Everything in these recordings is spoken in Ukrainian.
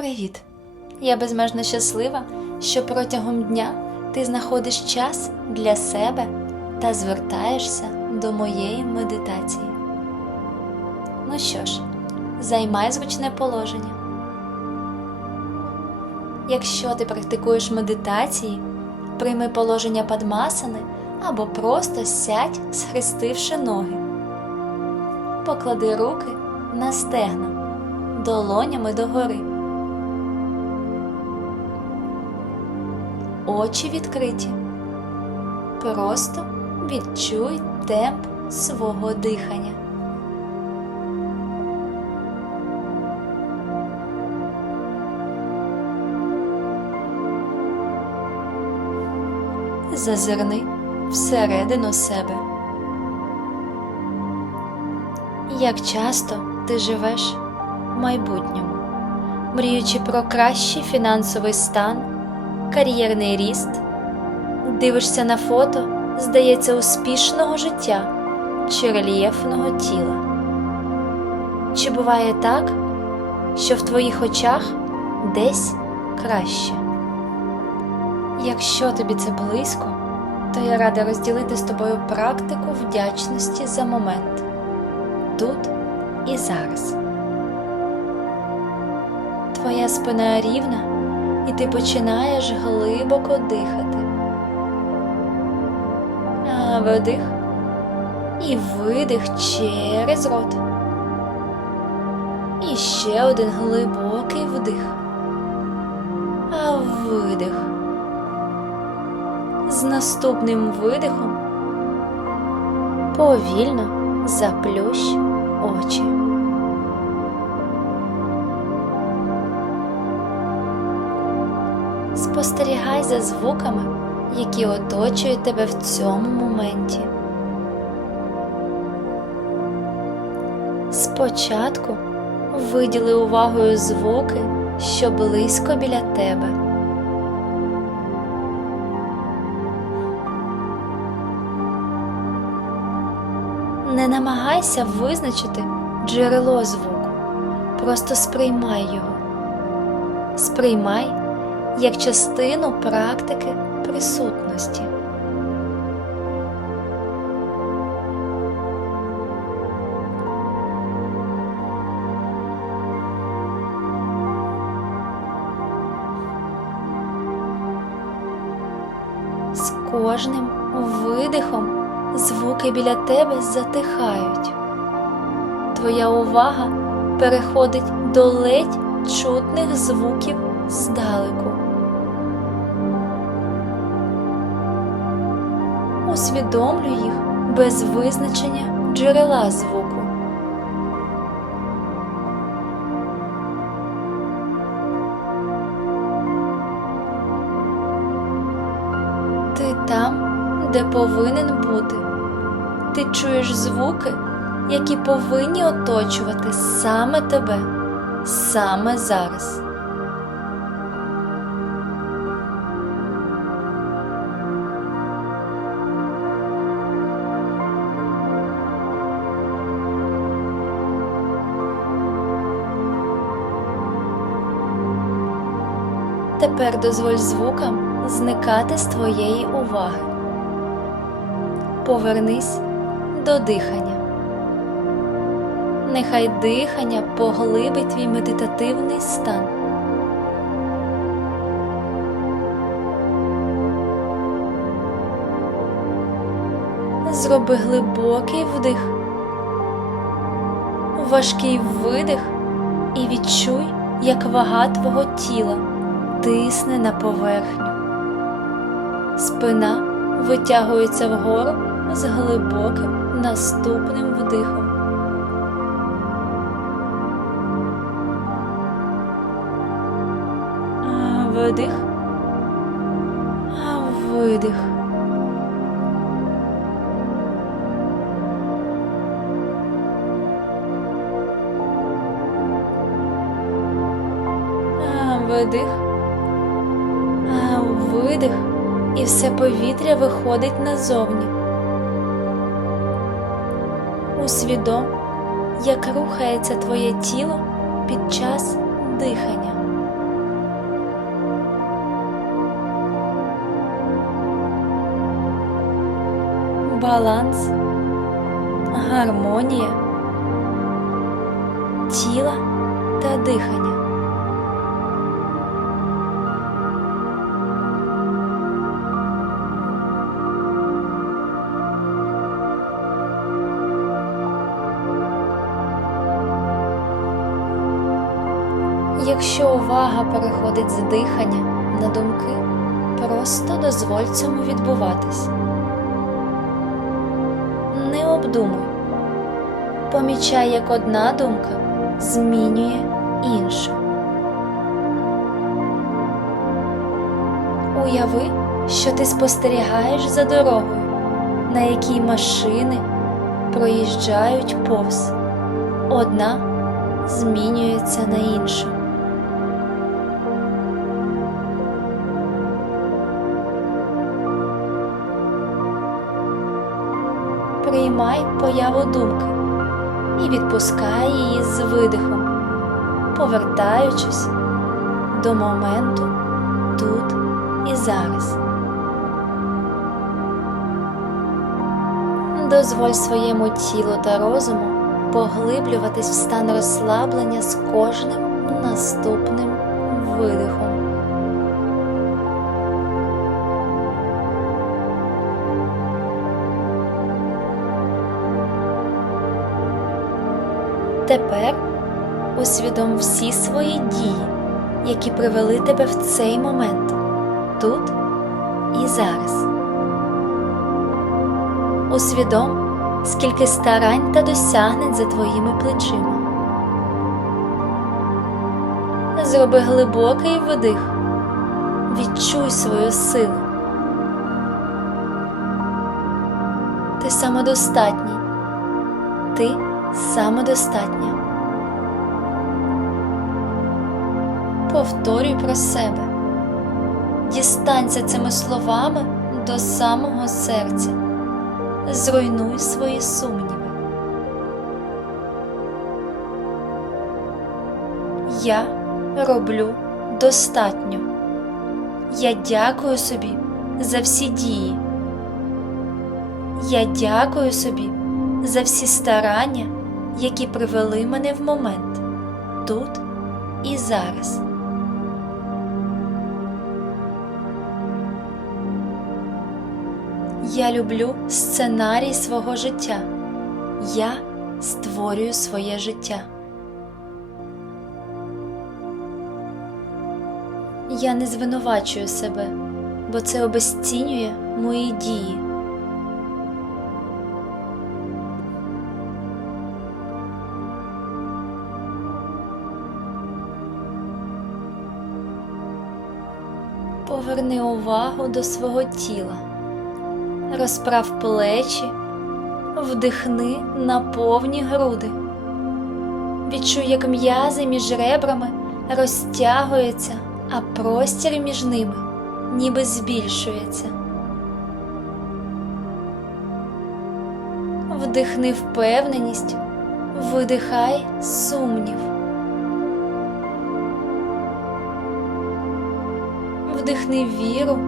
Привіт! Я безмежно щаслива, що протягом дня ти знаходиш час для себе та звертаєшся до моєї медитації. Ну що ж, займай зручне положення. Якщо ти практикуєш медитації, прийми положення падмасани або просто сядь, схрестивши ноги. Поклади руки на стегна, долонями догори. Очі відкриті. Просто відчуй темп свого дихання. Зазирни всередину себе. Як часто ти живеш в майбутньому, мріючи про кращий фінансовий стан, кар'єрний ріст, дивишся на фото, здається, успішного життя чи рельєфного тіла. Чи буває так, що в твоїх очах десь краще? Якщо тобі це близько, то я рада розділити з тобою практику вдячності за момент тут і зараз. Твоя спина рівна, і ти починаєш глибоко дихати. А видих і видих через рот. І ще один глибокий вдих. А видих. З наступним видихом повільно заплющ Спостерігай за звуками, які оточують тебе в цьому моменті. Спочатку виділи увагою звуки, що близько біля тебе. Не намагайся визначити джерело звуку, просто сприймай його. Сприймай як частину практики присутності. З кожним видихом звуки біля тебе затихають. Твоя увага переходить до ледь чутних звуків здалеку. Усвідомлюй їх без визначення джерела звуку. Ти там, де повинен бути. Ти чуєш звуки, які повинні оточувати саме тебе, саме зараз. Тепер дозволь звукам зникати з твоєї уваги. Повернись до дихання. Нехай дихання поглибить твій медитативний стан. Зроби глибокий вдих, важкий видих і відчуй, як вага твого тіла тисне на поверхню. Спина витягується вгору з глибоким наступним вдихом. А, Видих. А, все повітря виходить назовні. Усвідом, як рухається твоє тіло під час дихання. Баланс, гармонія тіла та дихання. Увага переходить з дихання на думки, просто дозволь цьому відбуватись. Не обдумуй. Помічай, як одна думка змінює іншу. Уяви, що ти спостерігаєш за дорогою, на якій машини проїжджають повз. Одна змінюється на іншу. Приймай появу думки і відпускай її з видихом, повертаючись до моменту тут і зараз. Дозволь своєму тілу та розуму поглиблюватись в стан розслаблення з кожним наступним видихом. Тепер усвідом всі свої дії, які привели тебе в цей момент, тут і зараз. Усвідом, скільки старань та досягнень за твоїми плечима. Зроби глибокий вдих, відчуй свою силу. Ти самодостатній, ти самодостатня. Повторюй про себе, дістанься цими словами до самого серця, зруйнуй свої сумніви. Я роблю достатньо. Я дякую собі за всі дії. Я дякую собі за всі старання, які привели мене в момент тут і зараз. Я люблю сценарій свого життя. Я створюю своє життя. Я не звинувачую себе, бо це обесцінює мої дії. Поверни увагу до свого тіла, розправ плечі, вдихни на повні груди. Відчуй, як м'язи між ребрами розтягуються, а простір між ними ніби збільшується. Вдихни впевненість, видихай сумнів. Вдихни віру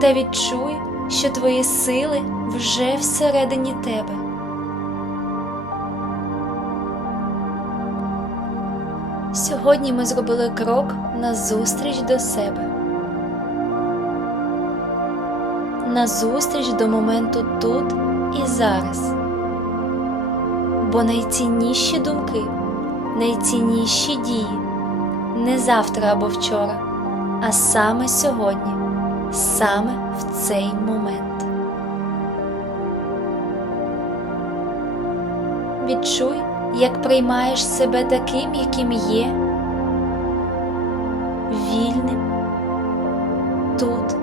та відчуй, що твої сили вже всередині тебе. Сьогодні ми зробили крок назустріч до себе. Назустріч до моменту тут і зараз. Бо найцінніші думки, найцінніші дії не завтра або вчора а саме сьогодні, саме в цей момент. Відчуй, як приймаєш себе таким, яким є, вільним. Тут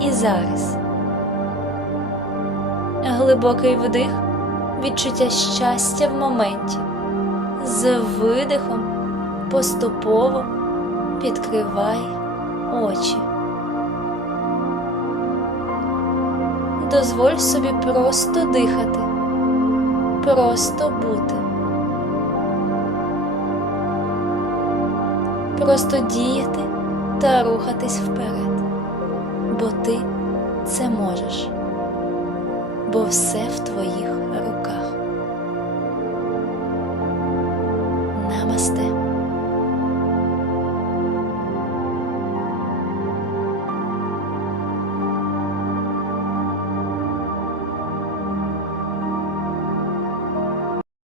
і зараз. Глибокий вдих, відчуття щастя в моменті, з видихом поступово відкривай очі. Дозволь собі просто дихати, просто бути, просто діяти та рухатись вперед, бо ти це можеш, бо все в твоїх руках.